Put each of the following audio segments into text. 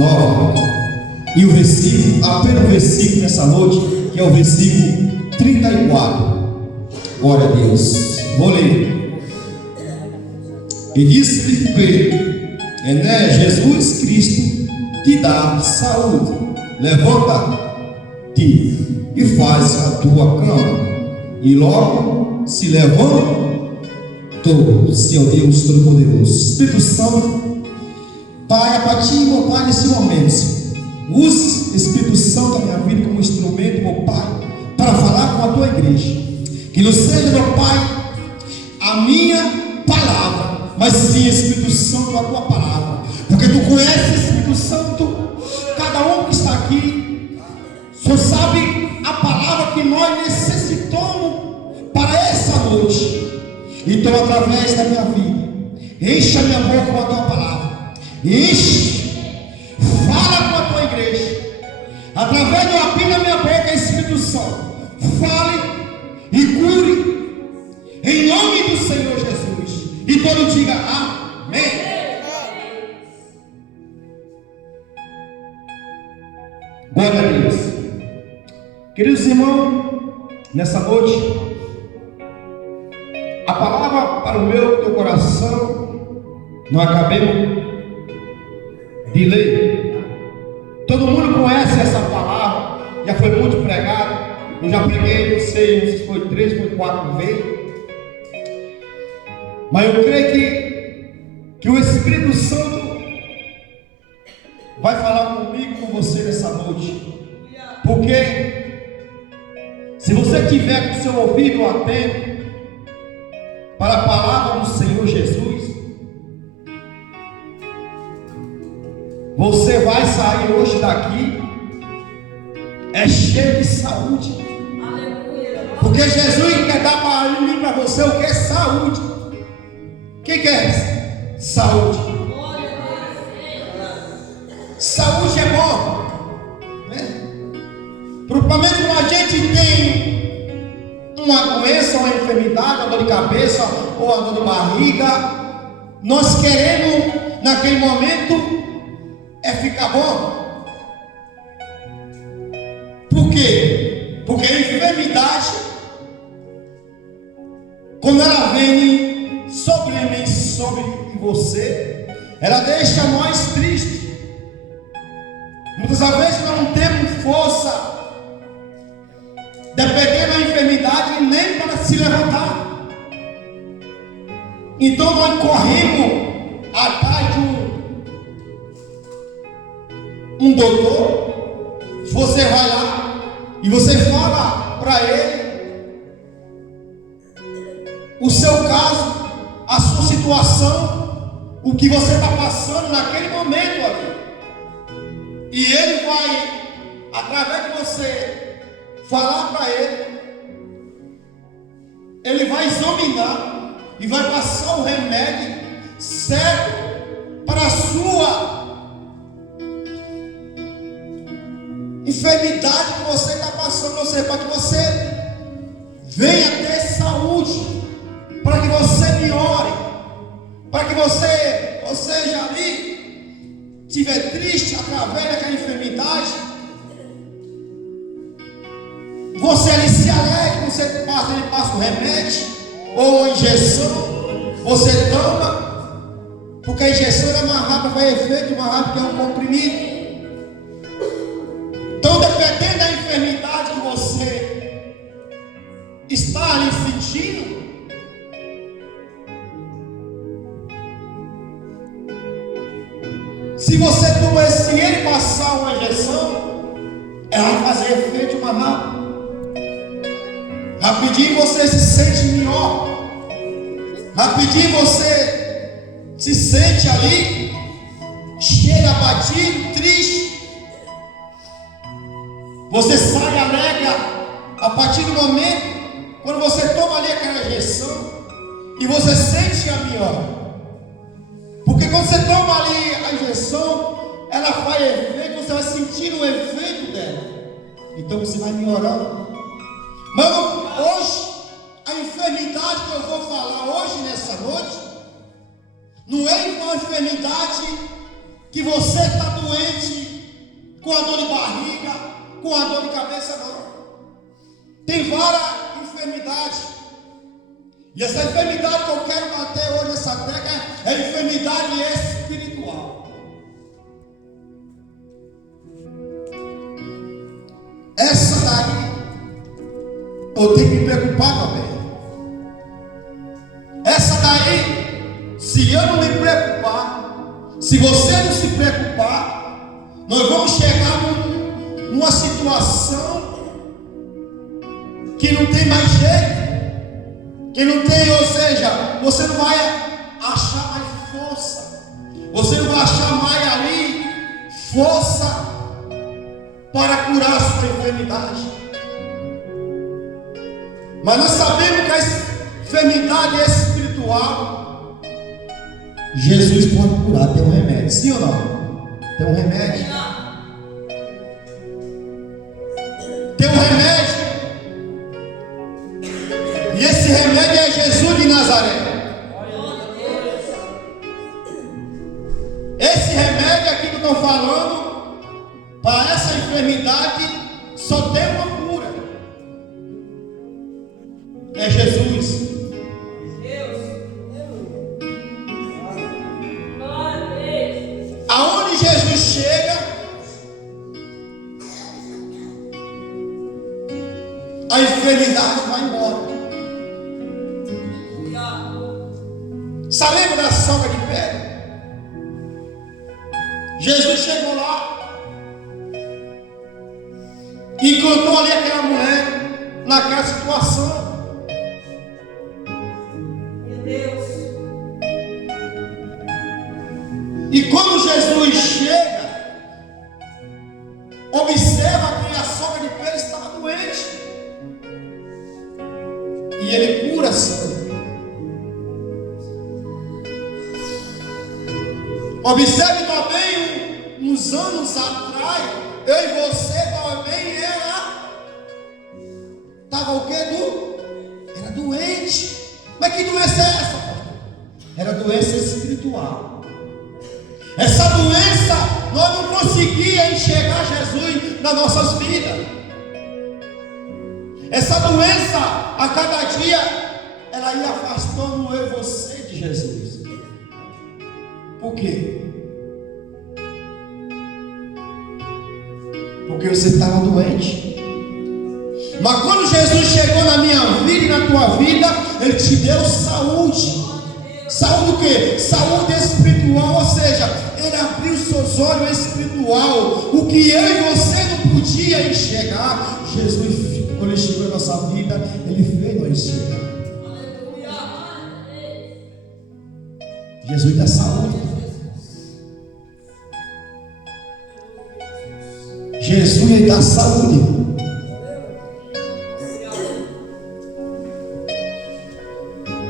9. E o versículo, apenas o versículo nessa noite, que é o versículo 34. Glória a Deus. Vou ler. E disse-lhe Pedro: Jesus Cristo te dá saúde. Levanta-te e faz a tua cama. E logo se levantou. Senhor Deus Todo-Poderoso, Espírito Santo, Pai, a partir, meu Pai, nesse momento, use Espírito Santo da minha vida como instrumento, meu Pai, para falar com a tua igreja. Que não seja, meu Pai, a minha palavra, mas sim, Espírito Santo, a tua palavra. Porque tu conheces, Espírito Santo, cada um que está aqui, só sabe a palavra que nós necessitamos para essa noite. Então, através da minha vida, enche a minha boca com a tua palavra, enche, fala com a tua igreja, através do abrir da minha boca, Espírito Santo, fale e cure, em nome do Senhor Jesus. E todo diga amém. Glória a Deus. Queridos irmãos, nessa noite, a palavra para o meu teu coração, nós acabamos de ler. Todo mundo conhece essa palavra, já foi muito pregado. Eu já preguei, não sei se foi 3, foi 4 vezes. Mas eu creio que o Espírito Santo vai falar comigo, com você nessa noite. Porque se você tiver com o seu ouvido atento para a palavra do Senhor Jesus, você vai sair hoje daqui cheio de saúde. Porque Jesus quer dar para mim, para você, o que é saúde. O que é saúde? Saúde é bom, né? Principalmente quando a gente tem uma doença, uma enfermidade, uma dor de cabeça ou uma dor de barriga, nós queremos naquele momento ficar bom. Por quê? Porque a enfermidade, quando ela vem sobre mim, sobre você, ela deixa nós tristes. Muitas vezes nós não temos força, dependendo da enfermidade, nem para se levantar. Então nós corremos atrás de um doutor. Você vai lá e você fala para ele o seu caso, a sua situação, o que você está passando naquele momento ali. E ele vai, através de você falar para ele vai examinar e vai passar o remédio certo para a sua enfermidade que você está passando, ou seja, para que você venha ter saúde, para que você melhore, para que você, ou seja, ali estiver triste através daquela enfermidade, você ali se alegre, ele passa o remédio ou uma injeção, você toma, porque a injeção é mais rápida, faz efeito mais rápido que é um comprimido. Então, dependendo da enfermidade que você está ali sentindo, se você toma se ele passar uma injeção, ela vai fazer efeito mais rápido. Rapidinho você se sente melhor. Rapidinho você se sente ali cheio, abatido, triste. Você sai alegre a partir do momento quando você toma ali aquela injeção e você sente a melhor. Porque quando você toma ali a injeção, ela faz efeito, você vai sentir o efeito dela. Então você vai melhorando. Mano, hoje, a enfermidade que eu vou falar hoje, nessa noite, não é uma enfermidade que você está doente, com a dor de barriga, com a dor de cabeça, não. Tem várias enfermidades. E essa enfermidade que eu quero bater hoje nessa tecla é a enfermidade espiritual. Essa daí eu tenho que me preocupar também. Essa daí, se eu não me preocupar, se você não se preocupar, nós vamos chegar numa situação que não tem mais jeito, que não tem, ou seja, você não vai achar mais força, você não vai achar mais ali força para curar a sua enfermidade. Mas nós sabemos que a enfermidade espiritual, Jesus pode curar, tem um remédio, sim ou não? Tem um remédio? Tem um remédio, e esse remédio é Jesus de Nazaré. Esse remédio aqui que eu estou falando, para essa enfermidade, só tem uma cura: é Jesus. Aonde Jesus chega, a enfermidade vai embora. Você lembra da sogra de Pedro? Jesus chegou lá, encontrou ali aquela mulher naquela situação. E quando Jesus chega, observa que a sogra de Pedro estava doente, e ele cura a sogra. Observe também, uns anos atrás, eu e você também estava o quê? Era doente. Mas que doença é essa, pastor? Era doença espiritual. Essa doença, nós não conseguíamos enxergar Jesus nas nossas vidas. Essa doença, a cada dia, ela ia afastando eu e você de Jesus. Por quê? Porque você estava doente. Mas quando Jesus chegou na minha vida e na tua vida, Ele te deu saúde. Saúde o quê? Saúde espiritual, ou seja, Ele abriu seus olhos espiritual. O que eu e você não podia enxergar, Jesus, quando Ele chegou na nossa vida, Ele fez nós enxergar. Jesus dá saúde. Jesus Ele dá saúde.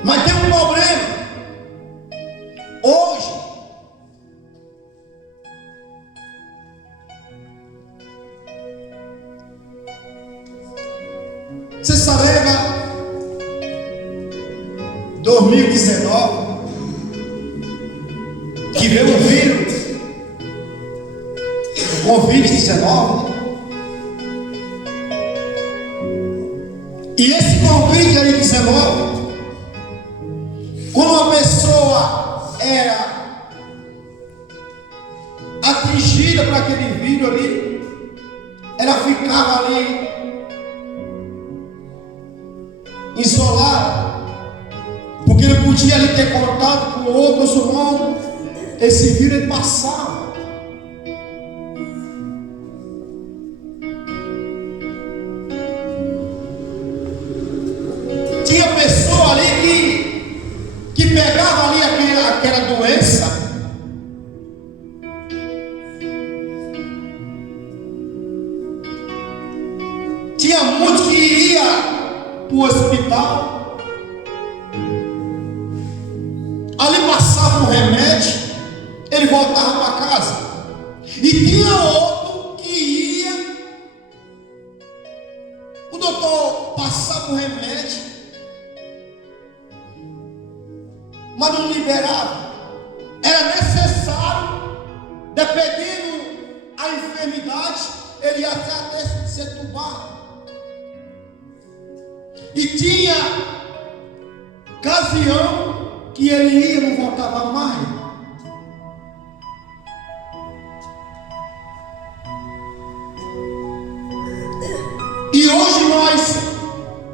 Mas tem um problema. Hoje, você se lembra 2019 que veio o vírus, o Covid-19, e esse Covid-19, quando a pessoa era atingida por aquele vírus ali, ela ficava ali isolada, porque não podia ali ter contato com outros humanos. Esse vírus ele passava. Tinha pessoa ali que pegava ali aquela doença, tinha muitos que ia para o hospital, ali passava um remédio, ele voltava para casa, e tinha outro que ia, o doutor passava o remédio, mas não liberava. Era necessário dependendo da enfermidade, ele ia até ser tubado. E tinha ocasião que ele ia e não voltava mais. E hoje nós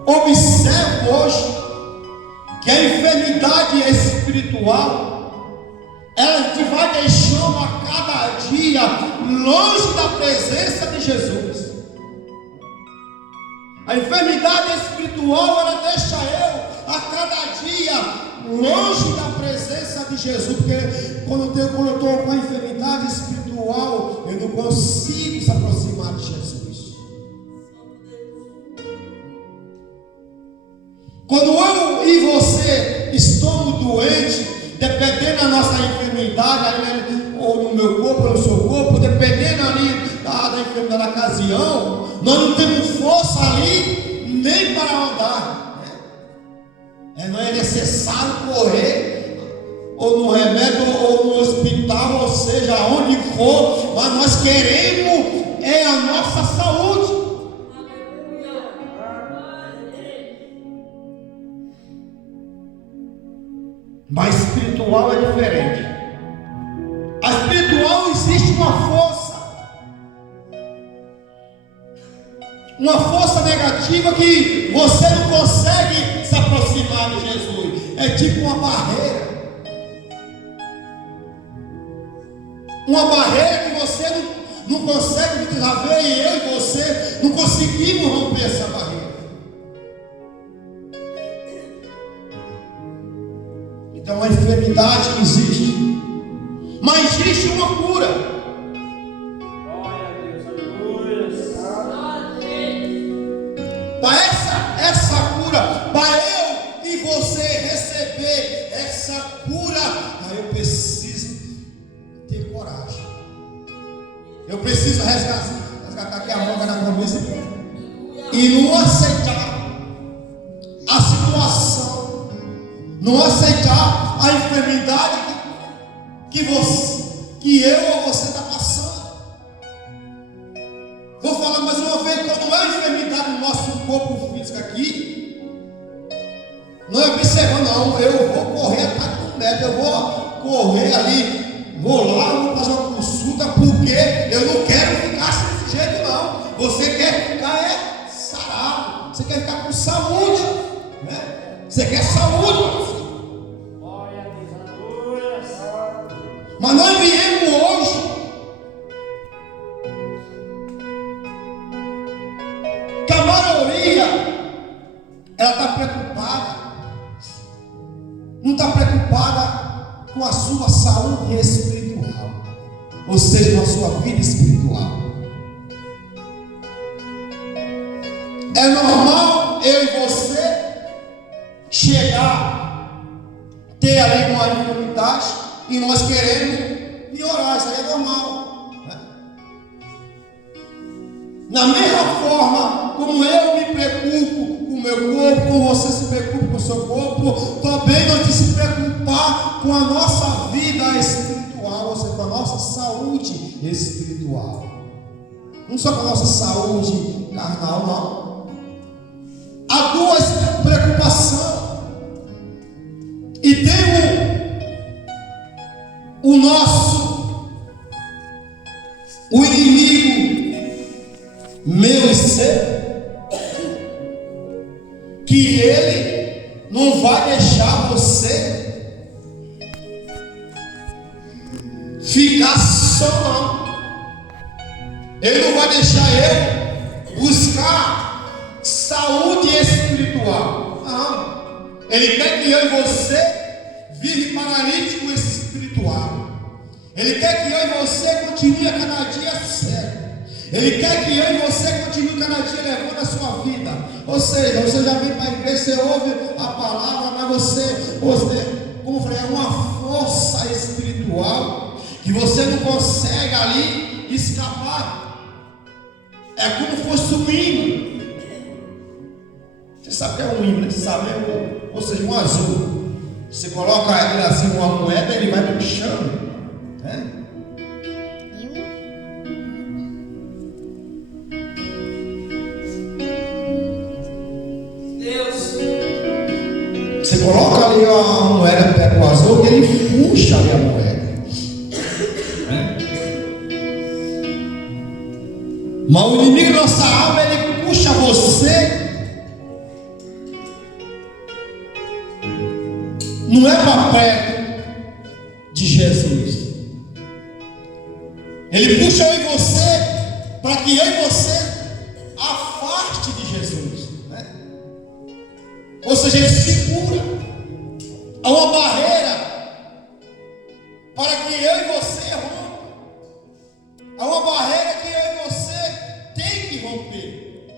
observamos hoje que a enfermidade espiritual, ela te vai deixando a cada dia longe da presença de Jesus. A enfermidade espiritual, ela deixa eu a cada dia longe da presença de Jesus, porque quando eu estou com a enfermidade espiritual, eu não consigo se aproximar de Jesus. Quando eu e você estamos doentes, dependendo da nossa enfermidade, ou no meu corpo, ou no seu corpo, dependendo ali da enfermidade da ocasião, nós não temos força ali nem para andar. Não é necessário correr, ou no remédio, ou no hospital, ou seja, onde for, mas nós queremos a nossa saúde. Mas espiritual é diferente. A espiritual existe uma força negativa que você não consegue se aproximar de Jesus. É tipo uma barreira. Uma barreira que você não consegue desaver, e eu e você não conseguimos romper essa barreira. Então a enfermidade existe, mas existe uma cura. Glória a Deus, aleluia. Para essa cura, para eu e você receber essa cura, aí eu preciso ter coragem. Eu preciso resgatar aqui a mão na cabeça e não aceitar a situação. Não aceitar a enfermidade que eu ou você está passando. Vou falar mais uma vez, quando é enfermidade no nosso corpo físico aqui, não é observar não, eu vou correr atrás do médico, eu vou correr ali, vou lá, vou fazer uma consulta, porque eu não quero ficar desse jeito não. Você quer ficar sarado, você quer ficar com saúde, né? Você quer saúde. Mas nós viemos hoje que a maioria ela está preocupada, não está preocupada com a sua saúde espiritual, ou seja, com a sua vida espiritual. É normal eu e você chegar, ter ali uma enfermidade e nós queremos piorar, isso aí é normal, né? Na mesma forma como eu me preocupo com o meu corpo, como você se preocupa com o seu corpo, também nós temos que se preocupar com a nossa vida espiritual, ou seja, com a nossa saúde espiritual. Não só com a nossa saúde carnal, não. Há duas preocupações. E tem o inimigo meu e seu, que ele não vai deixar você ficar só não. Ele não vai deixar eu buscar saúde espiritual. Não. Ele quer que eu e você vive paralítico espiritual. Ele quer que eu e você continue a cada dia cego. Ele quer que eu e você continue cada dia levando a sua vida. Ou seja, você já vem para a igreja, você ouve a palavra, mas você, como eu falei, é uma força espiritual que você não consegue ali escapar. É como fosse um hino. Você sabe o que é um hino, você sabe? Ou seja, um azul. Você coloca ele assim uma moeda, ele vai puxando, né? puxa-lhe a moeda. Mas o inimigo da nossa alma, ele puxa você, não é para perto de Jesus. Ele puxa eu e você para que eu e você afaste de Jesus, né? Ou seja, ele segura. Há uma barreira para que eu e você rompa. Há uma barreira que eu e você tem que romper.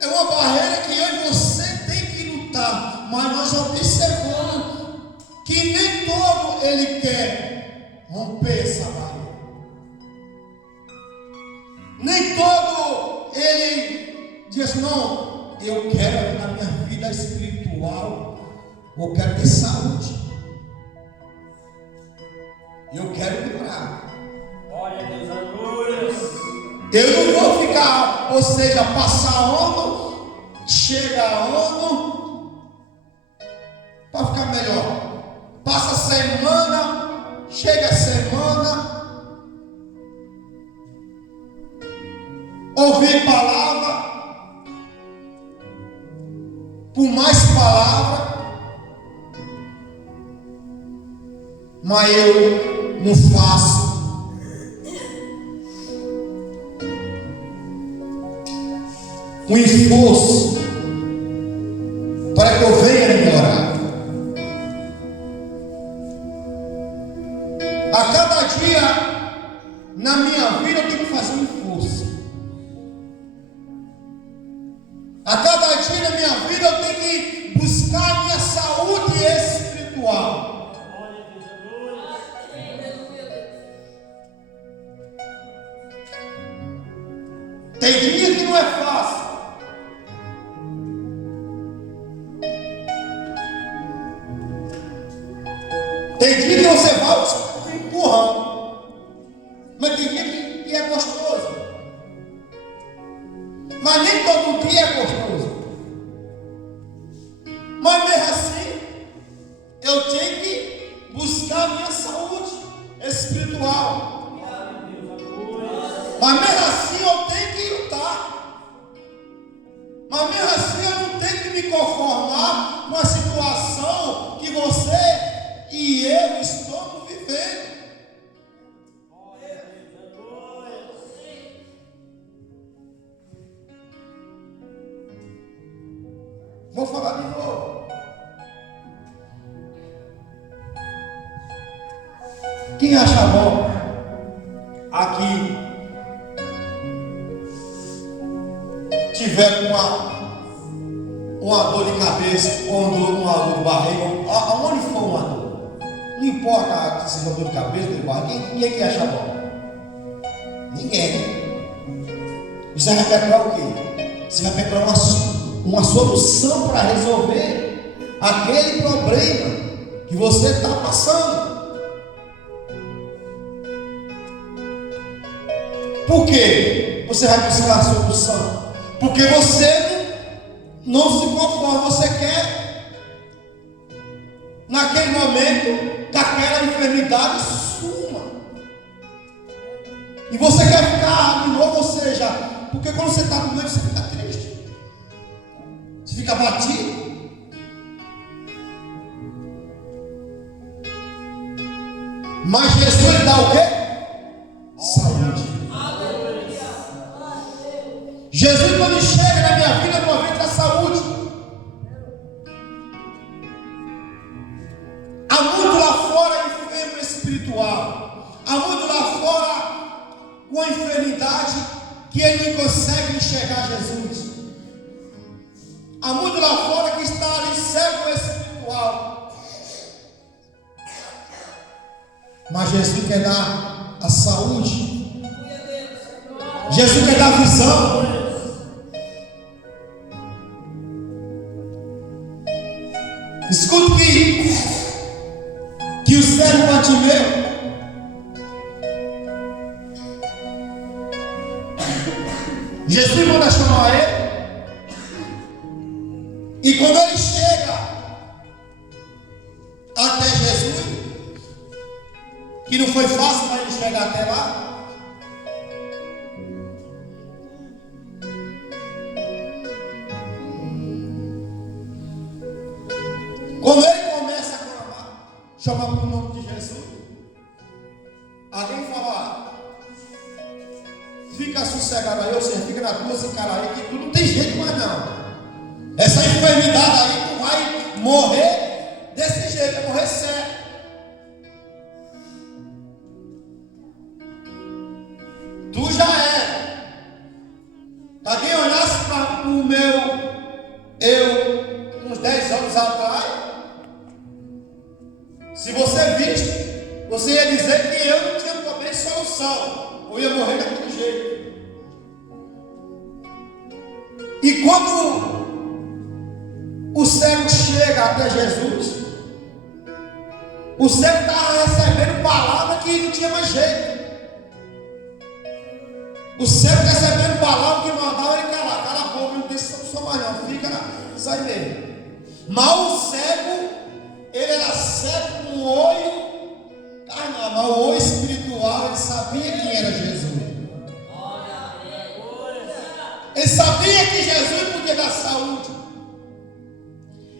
É uma barreira que eu e você tem que lutar. Mas nós observamos que nem todo ele quer romper essa barreira. Nem todo ele diz, não, eu quero na minha vida espiritual, eu quero ter saúde, eu quero livrar. Glória a Deus, aleluia. Eu não vou ficar, ou seja, passar ano, chega ano, para ficar melhor. Passa semana, chega semana, ouvir palavra, por mais palavra, mas eu não faço. Um esforço para que eu venha melhorar. A cada dia na minha vida eu tenho que fazer um esforço. A cada dia na minha vida eu tenho que buscar a minha saúde espiritual. Glória a Deus, aleluia. Tem dia que não é fácil. Tem dia que você vai empurrando, mas tem dia que é gostoso. Mas nem todo dia é gostoso. Mas mesmo assim, eu tenho que buscar a minha saúde espiritual. Mas mesmo assim eu tenho que lutar. Mas mesmo assim eu não tenho que me conformar com a situação que você e eu estamos vivendo. Vou falar de novo. Quem acha bom aqui tiver uma dor de cabeça ou uma dor de barriga, aonde for uma dor? Não importa se seja dor de cabeça, dor de barriga, quem que acha bom? Ninguém. Você vai procurar o quê? Você vai procurar uma solução para resolver aquele problema que você está passando. Por quê? Você vai buscar a solução? Porque você não se conforma, você quer naquele momento que aquela enfermidade suma. E você quer ficar de novo, ou seja, porque quando você está doente, você fica triste. Você fica abatido. Mas Jesus dá o quê? Saúde. Jesus, quando chega na minha vida, no momento da saúde. Há muito lá fora enfermo espiritual. Há muito lá fora com a enfermidade que ele não consegue enxergar Jesus. Há muito lá fora que está ali cego espiritual. Mas Jesus quer dar a saúde. Jesus quer dar visão. Escute que o cego Bartimeu, Jesus manda chamar ele, e quando ele chega Que não foi fácil para ele chegar até lá. Quando ele começa a clamar, chamar pelo nome de Jesus, alguém fala: fica sossegado aí, ou seja, fica na tua, se cara aí, que tu não tem jeito mais não. Essa enfermidade aí, tu vai morrer desse jeito, vai morrer sério. Tu já é. Alguém olhasse para o meu eu uns 10 anos atrás, se você visse, você ia dizer que eu não tinha problema de solução, eu ia morrer daquele jeito. E quando o cego chega até Jesus, o cego estava recebendo palavra que não tinha mais jeito. O cego recebendo palavra que mandava ele calar. Cala a boca, não deixa só mais não, fica sai mesmo. Mas o cego, ele era cego com o olho carnal, mas o olho espiritual, ele sabia quem era Jesus. Ele sabia que Jesus podia dar saúde.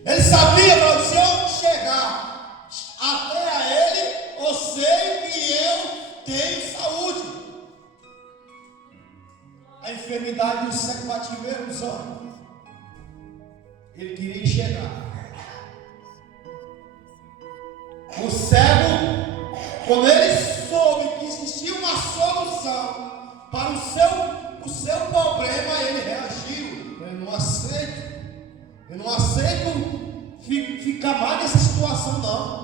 Ele sabia, mas se eu chegar até a ele, eu sei que eu tenho saúde. A enfermidade do cego batia mesmo nos olhos. Ele queria enxergar. O cego, quando ele soube que existia uma solução para o seu problema, ele reagiu. Eu não aceito. Eu não aceito ficar mais nessa situação, não.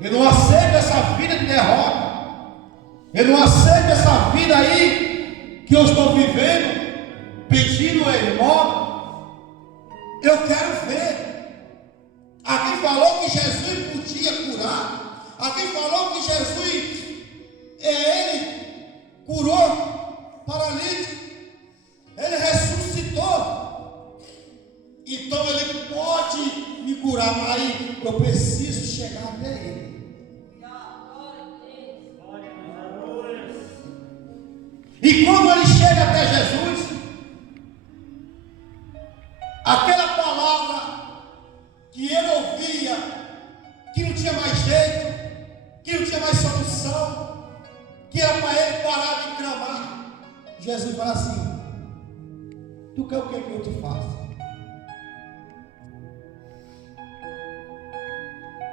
Eu não aceito essa vida de derrota. Eu não aceito essa vida aí que eu estou vivendo, pedindo esmola. Eu quero ver. Alguém falou que Jesus podia curar. Alguém falou que Jesus, ele curou paralítico. Ele ressuscitou. Então ele pode me curar, mas eu preciso chegar até ele. E quando ele chega até Jesus, aquela palavra que ele ouvia, que não tinha mais jeito, que não tinha mais solução, que era para ele parar de clamar, Jesus fala assim: tu quer o que eu te faço?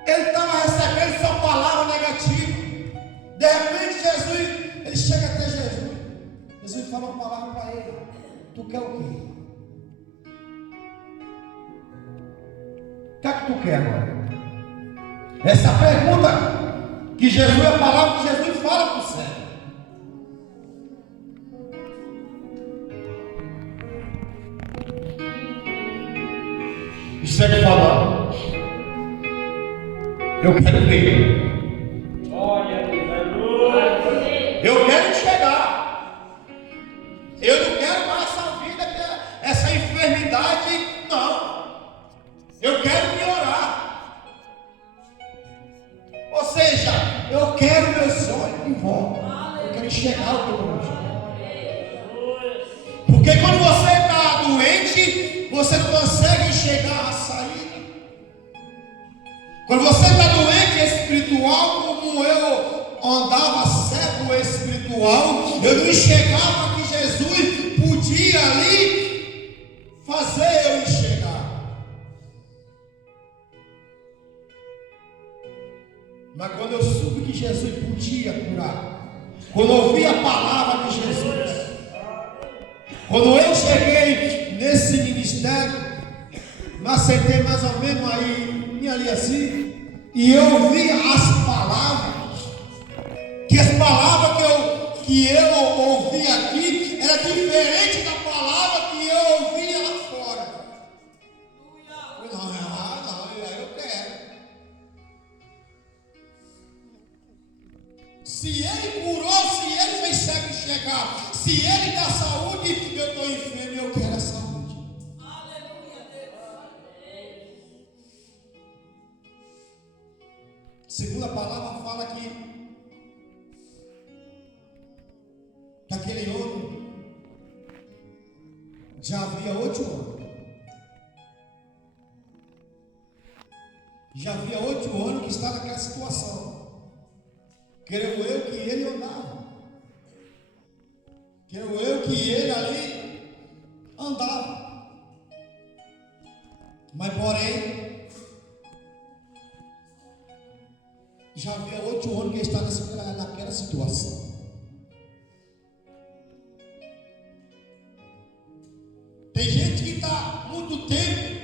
Ele estava recebendo sua palavra negativa. De repente Jesus, ele chega até Jesus. Jesus fala uma palavra para ele: tu quer o quê? O que é que tu quer agora? Essa pergunta que Jesus, é a palavra que Jesus fala para o céu. E segue falando: eu quero ver. Eu quero chegar. Eu não quero mais essa vida, essa enfermidade, não. Eu quero melhorar. Ou seja, eu quero meu sonho de volta. Eu quero enxergar o que eu vou. Porque quando você está doente, você não consegue enxergar a saída. Quando você está doente espiritual, como eu andava cego espiritual, eu não enxergava que Jesus podia ali fazer eu enxergar. Mas quando eu soube que Jesus podia curar, quando eu ouvi a palavra de Jesus, quando eu cheguei nesse ministério, me sentei mais ou menos aí, ali assim, e eu ouvi as palavras, que as palavras que eu ouvi aqui era diferente da palavra que eu ouvia lá fora. Não, eu quero. Se ele curou, se ele fez cego enxergar, se ele dá saúde, eu estou enfermo e eu quero a saúde. Segundo a palavra fala que aquele homem já havia 8 anos. Já havia 8 anos que está naquela situação. Creio eu que ele andava. Creio eu que ele ali andava. Mas porém, já havia 8 anos que ele está naquela situação. Tem gente que está muito tempo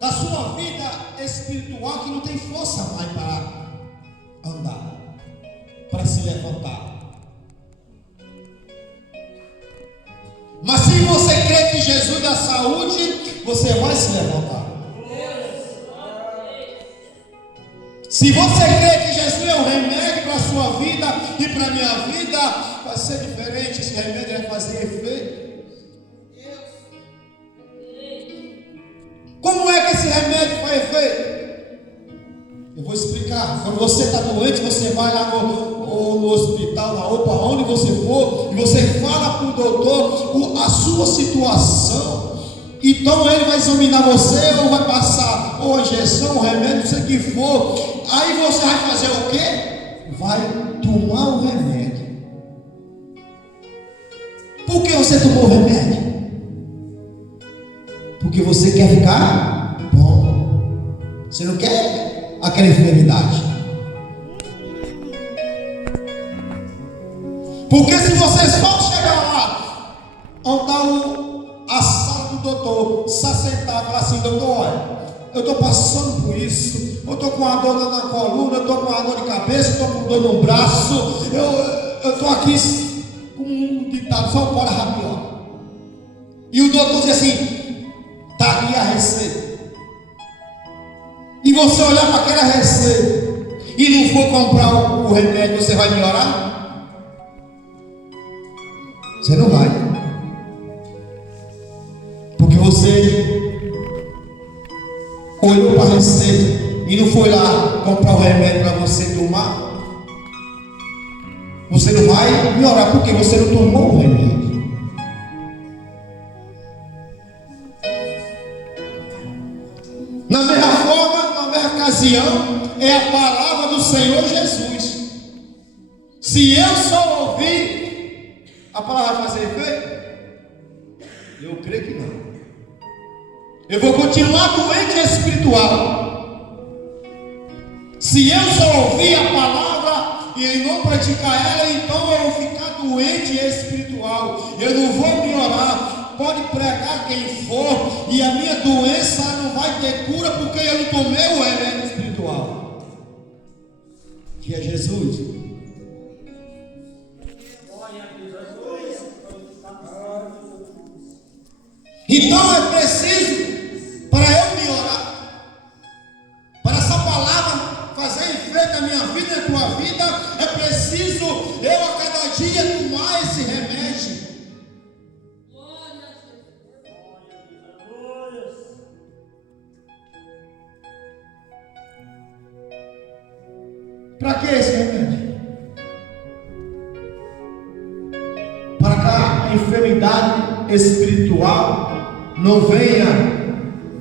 da sua vida espiritual que não tem força mais para andar, para se levantar. Mas se você crê que Jesus dá saúde, você vai se levantar. Se você crê que Jesus é um remédio para a sua vida e para a minha vida, vai ser diferente. Esse remédio vai fazer efeito. Como é que esse remédio faz efeito? Eu vou explicar. Quando você está doente, você vai lá no hospital, na UPA, onde você for, e você fala para o doutor a sua situação. Então ele vai examinar você, ou vai passar ou a injeção, o remédio, não sei o que for. Aí você vai fazer o quê? Vai tomar o remédio. Por que você tomou o remédio? Porque você quer ficar bom. Você não quer aquela enfermidade. Porque se você só chegar lá, onde está a sala do doutor, se assentar e falar assim: doutor, olha, eu estou passando por isso, eu estou com uma dor na coluna, eu estou com uma dor de cabeça, eu estou com dor no braço, eu estou aqui com um ditado, só para rapiola. E o doutor diz assim: está aqui a receita. E você olhar para aquela receita e não for comprar o remédio, você vai melhorar? Você não vai. Porque você olhou para a receita e não foi lá comprar o remédio para você tomar. Você não vai melhorar porque você não tomou o remédio. Na mesma forma, na mesma ocasião, é a palavra do Senhor Jesus. Se eu só ouvir, a palavra vai fazer efeito? Eu creio que não. Eu vou continuar doente espiritual. Se eu só ouvir a palavra e não praticar ela, então eu vou ficar doente espiritual. Eu não vou melhorar. Pode pregar quem for, e a minha doença não vai ter cura, porque eu não tomei o remédio espiritual, que é Jesus. Então é preciso, para eu melhorar, para essa palavra fazer efeito na minha vida e na tua vida, é preciso eu a cada dia tomar esse remédio. Para que esse remédio? Para que a enfermidade espiritual não venha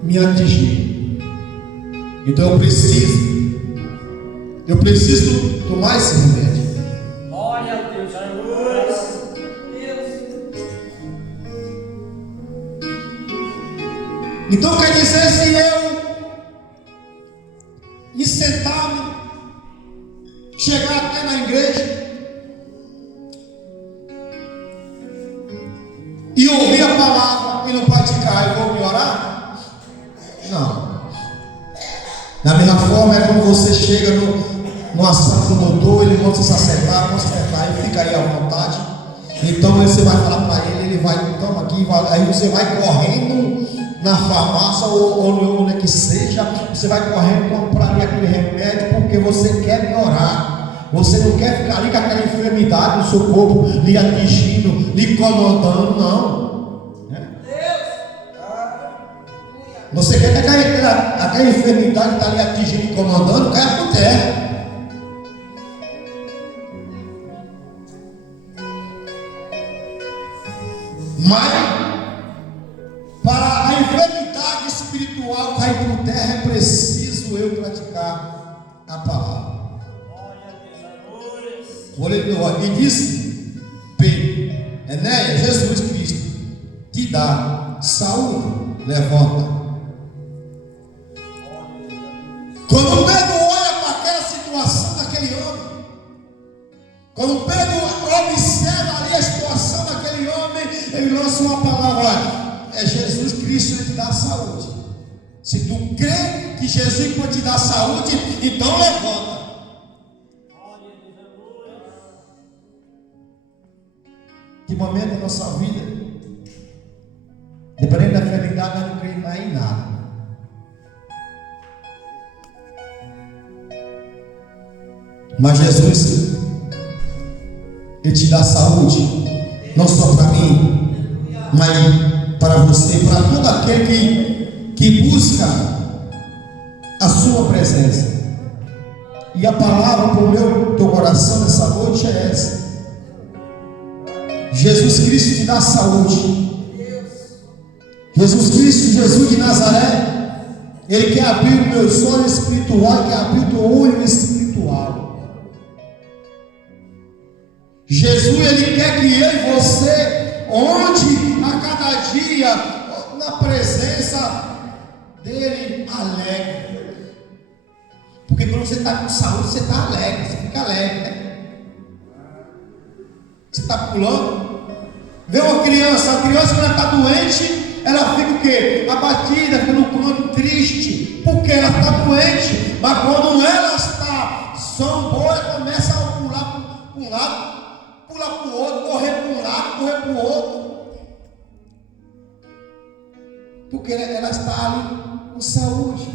me atingir. Então eu preciso tomar esse remédio. Glória a Deus, aleluia. Então quer dizer, se eu me sentar, chegar até na igreja e ouvir a palavra e não praticar, eu vou melhorar? Não. Da mesma forma é como você chega numa sala do doutor, ele manda se acertar, e fica aí à vontade. Então você vai falar para ele vai, toma aqui, aí você vai correndo na farmácia ou onde que seja, você vai correndo comprar ali aquele remédio porque você quer melhorar. Você não quer ficar ali com aquela enfermidade no seu corpo lhe atingindo, lhe incomodando, não. Você quer que aquela enfermidade está lhe atingindo, incomodando, cai por terra. Mas, para a enfermidade espiritual cair por terra, é preciso eu praticar a palavra. Vou ler de novo. E disse Pedro: Enéas, Jesus Cristo te dá saúde, levanta. Quando Pedro olha para aquela situação daquele homem, quando Pedro observa ali a situação daquele homem, ele lança uma palavra: é Jesus Cristo, ele te dá saúde. Se tu crê que Jesus pode te dar saúde, então levanta. Que momento da nossa vida, dependendo da enfermidade, nós não cremos mais em nada. Mas Jesus, ele te dá saúde, não só para mim, mas para você, para todo aquele que busca a sua presença. E a palavra para o meu teu coração nessa noite é essa: Jesus Cristo te dá saúde. Jesus Cristo, Jesus de Nazaré, ele quer abrir os meus olhos espirituais, quer abrir o teu olho espiritual. Jesus, ele quer que eu e você, onde a cada dia, na presença dele, alegre. Porque quando você está com saúde, você está alegre, você fica alegre, né? Você está pulando. Vê uma criança, a criança quando ela está doente, ela fica o quê? Abatida, fica no canto, triste, porque ela está doente. Mas quando ela está são boa, ela começa a pular para um lado, pular para o outro, correr para um lado, correr para o outro, porque ela está ali com saúde.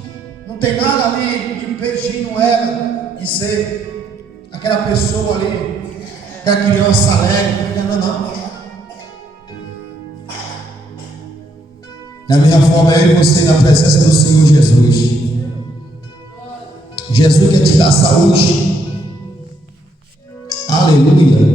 Não tem nada ali impedindo ela de ser aquela pessoa ali, da criança alegre. Não. Da mesma forma, eu e você na presença do Senhor Jesus. Jesus quer te dar saúde. Aleluia.